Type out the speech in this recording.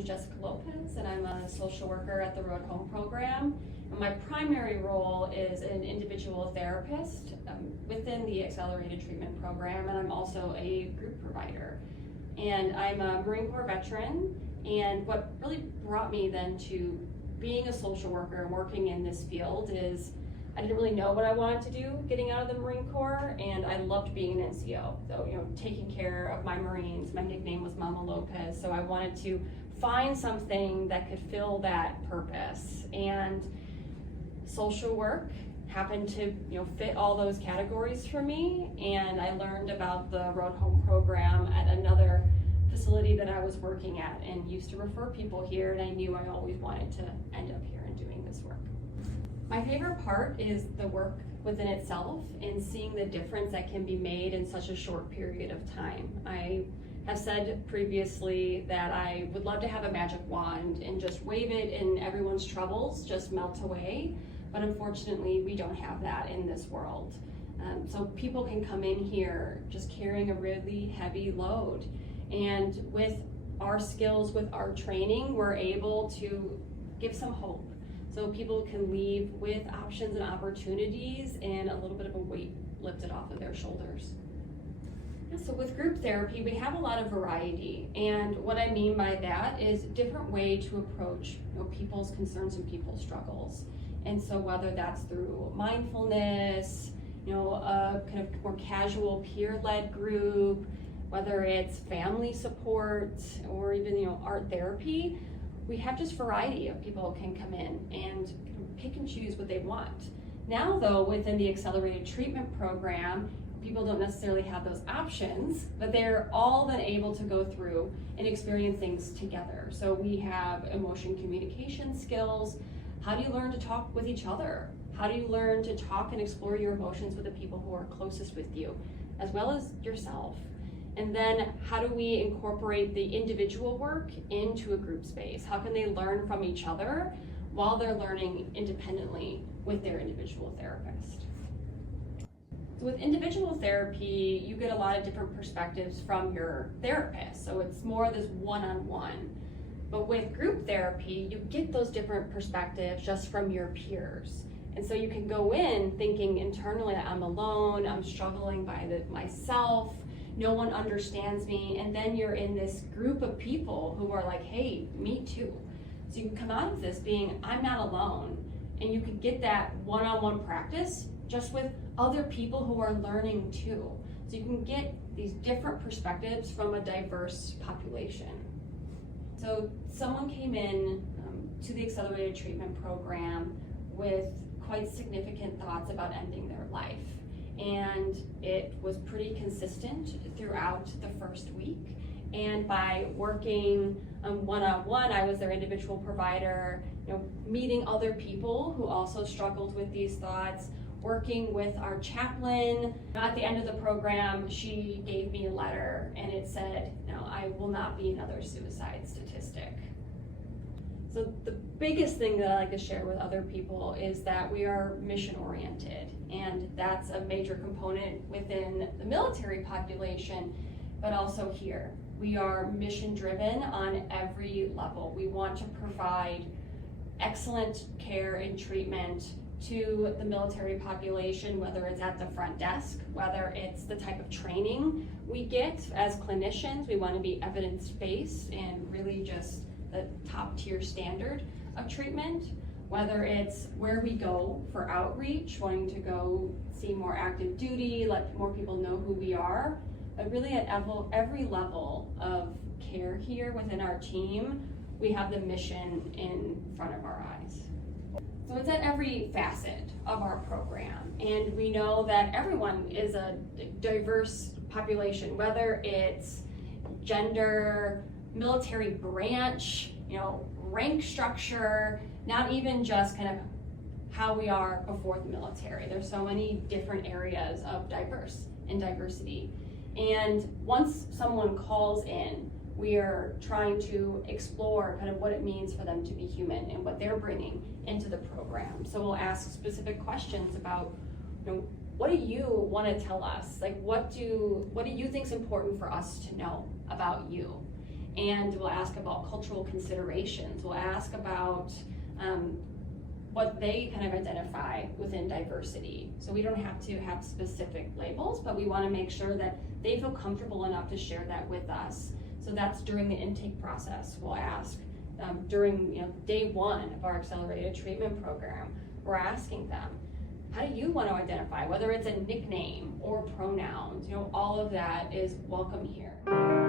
is Jessica Lopez, and I'm a social worker at the Road Home program. And my primary role is an individual therapist within the accelerated treatment program, and I'm also a group provider. And I'm a Marine Corps veteran, and what really brought me then to being a social worker and working in this field is I didn't really know what I wanted to do getting out of the Marine Corps, and I loved being an NCO. So, taking care of my Marines. My nickname was Mama Lopez, so I wanted to find something that could fill that purpose. And social work happened to, fit all those categories for me, and I learned about the Road Home program at another facility that I was working at and used to refer people here, and I knew I always wanted to end up here and doing this work. My favorite part is the work within itself and seeing the difference that can be made in such a short period of time. I have said previously that I would love to have a magic wand and just wave it and everyone's troubles just melt away, but unfortunately we don't have that in this world. So people can come in here just carrying a really heavy load, and with our skills, with our training, we're able to give some hope. So people can leave with options and opportunities and a little bit of a weight lifted off of their shoulders. So with group therapy, we have a lot of variety. And what I mean by that is a different way to approach people's concerns and people's struggles. And so whether that's through mindfulness, a kind of more casual peer-led group, whether it's family support or even art therapy, we have just variety of people can come in and pick and choose what they want. Now though, within the accelerated treatment program, people don't necessarily have those options, but they're all then able to go through and experience things together. So we have emotion communication skills. How do you learn to talk with each other? How do you learn to talk and explore your emotions with the people who are closest with you, as well as yourself? And then how do we incorporate the individual work into a group space? How can they learn from each other while they're learning independently with their individual therapist? So with individual therapy, you get a lot of different perspectives from your therapist. So it's more this one-on-one. But with group therapy, you get those different perspectives just from your peers. And so you can go in thinking internally, I'm alone, I'm struggling by myself, no one understands me, and then you're in this group of people who are like, hey, me too. So you can come out of this being, I'm not alone, and you can get that one-on-one practice just with other people who are learning too. So you can get these different perspectives from a diverse population. So someone came in to the accelerated treatment program with quite significant thoughts about ending their life. And it was pretty consistent throughout the first week. And by working one-on-one, I was their individual provider, meeting other people who also struggled with these thoughts, working with our chaplain. At the end of the program, she gave me a letter and it said, I will not be another suicide statistic. So the biggest thing that I like to share with other people is that we are mission oriented, and that's a major component within the military population, but also here. We are mission driven on every level. We want to provide excellent care and treatment to the military population, whether it's at the front desk, whether it's the type of training we get as clinicians. We want to be evidence-based and really just the top tier standard of treatment, whether it's where we go for outreach, wanting to go see more active duty, let more people know who we are, but really at every level of care here within our team, we have the mission in front of our eyes. So it's at every facet of our program, and we know that everyone is a diverse population, whether it's gender, military branch, rank structure, not even just kind of how we are before the military. There's so many different areas of diversity. And once someone calls in, we are trying to explore kind of what it means for them to be human and what they're bringing into the program. So we'll ask specific questions about, what do you want to tell us? Like, what do you think is important for us to know about you? And we'll ask about cultural considerations. We'll ask about what they kind of identify within diversity. So we don't have to have specific labels, but we want to make sure that they feel comfortable enough to share that with us. So that's during the intake process. We'll ask during day one of our accelerated treatment program, we're asking them, how do you want to identify, whether it's a nickname or pronouns, all of that is welcome here.